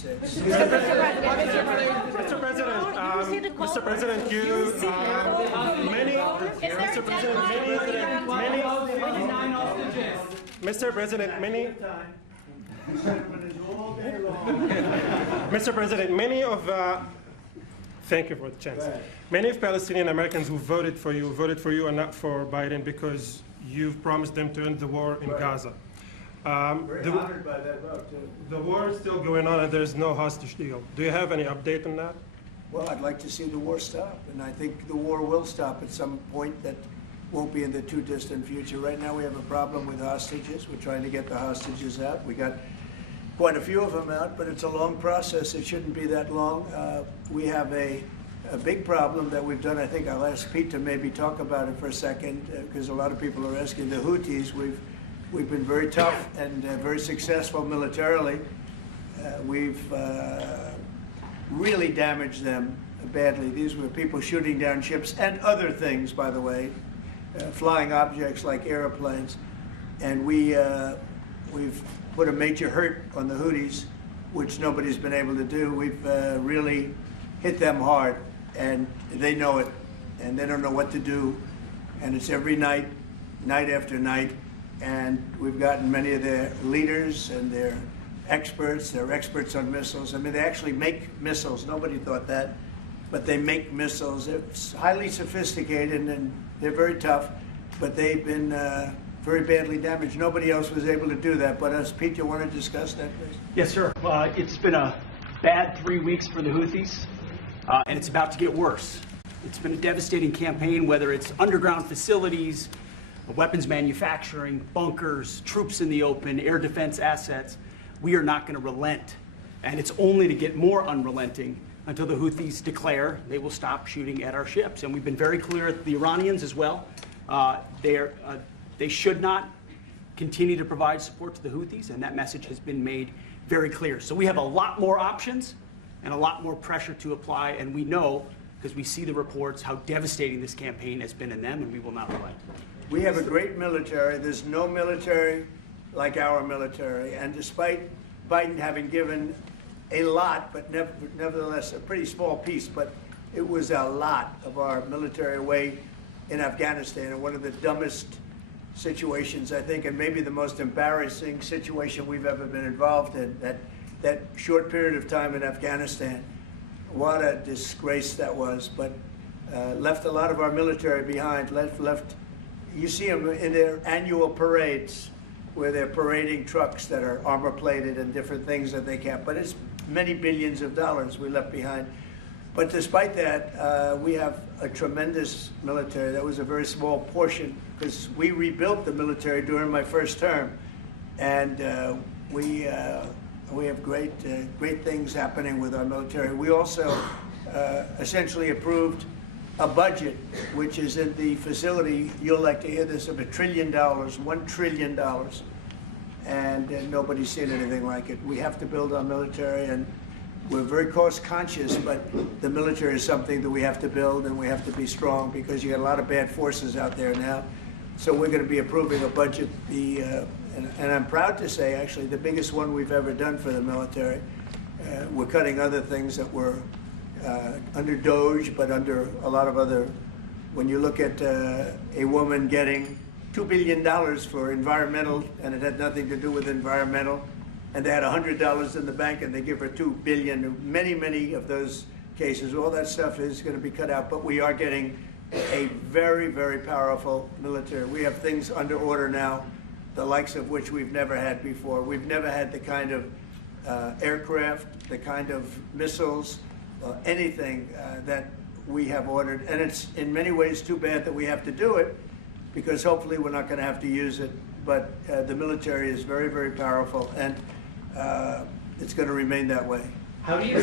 States. Mr. President, you, many, Mr. President, many, Mr. President, many of, thank you for the chance. Many of Palestinian Americans who voted for you and not for Biden because you've promised them to end the war in Gaza. Very honored by that vote, too. The war is still going on and there's no hostage deal. Do you have any update on that? Well, I'd like to see the war stop, and I think the war will stop at some point that won't be in the too distant future. Right now we have a problem with hostages. We're trying to get the hostages out. We got quite a few of them out, but it's a long process. It shouldn't be that long. We have a big problem that we've done. I think I'll ask Pete to maybe talk about it for a second, because a lot of people are asking. The Houthis, we've been very tough and very successful militarily. We've really damaged them badly. These were people shooting down ships and other things, by the way, flying objects like airplanes. And we've put a major hurt on the Houthis, which nobody's been able to do. We've really hit them hard, and they know it, and they don't know what to do. And it's every night, night after night. And we've gotten many of their leaders and their experts. They're experts on missiles. I mean, they actually make missiles. Nobody thought that, but they make missiles. It's highly sophisticated and they're very tough, but they've been very badly damaged. Nobody else was able to do that but us. Pete, you want to discuss that, please? Yes, sir. It's been a bad 3 weeks for the Houthis, and it's about to get worse. It's been a devastating campaign, whether it's underground facilities, weapons manufacturing, bunkers, troops in the open, air defense assets. We are not going to relent, and it's only to get more unrelenting until the Houthis declare they will stop shooting at our ships. And we've been very clear at the Iranians as well. They should not continue to provide support to the Houthis, and that message has been made very clear. So we have a lot more options and a lot more pressure to apply, and we know, because we see the reports, how devastating this campaign has been in them, and we will not relent. We have a great military. There's no military like our military. And despite Biden having given a lot, but nevertheless a pretty small piece, but it was a lot of our military away in Afghanistan, and one of the dumbest situations, I think, and maybe the most embarrassing situation we've ever been involved in, that short period of time in Afghanistan. What a disgrace that was, but left a lot of our military behind, left. You see them in their annual parades where they're parading trucks that are armor-plated and different things that they can't. But it's many billions of dollars we left behind. But despite that, we have a tremendous military. That was a very small portion because we rebuilt the military during my first term. And we have great things happening with our military. We also essentially approved a budget, which is in the facility, you'll like to hear this, of $1 trillion, $1 trillion, and nobody's seen anything like it. We have to build our military, and we're very cost conscious, but the military is something that we have to build, and we have to be strong because you got a lot of bad forces out there now. So we're going to be approving a budget, and I'm proud to say, actually, the biggest one we've ever done for the military. We're cutting other things that were under Doge, but under a lot of other. When you look at a woman getting $2 billion for environmental, and it had nothing to do with environmental, and they had $100 in the bank, and they give her $2 billion. Many of those cases, all that stuff is going to be cut out. But we are getting a very, very powerful military. We have things under order now, the likes of which we've never had before. We've never had the kind of aircraft, the kind of missiles, anything that we have ordered. And it's in many ways too bad that we have to do it, because hopefully we're not going to have to use it. But the military is very, very powerful, and it's going to remain that way. How do you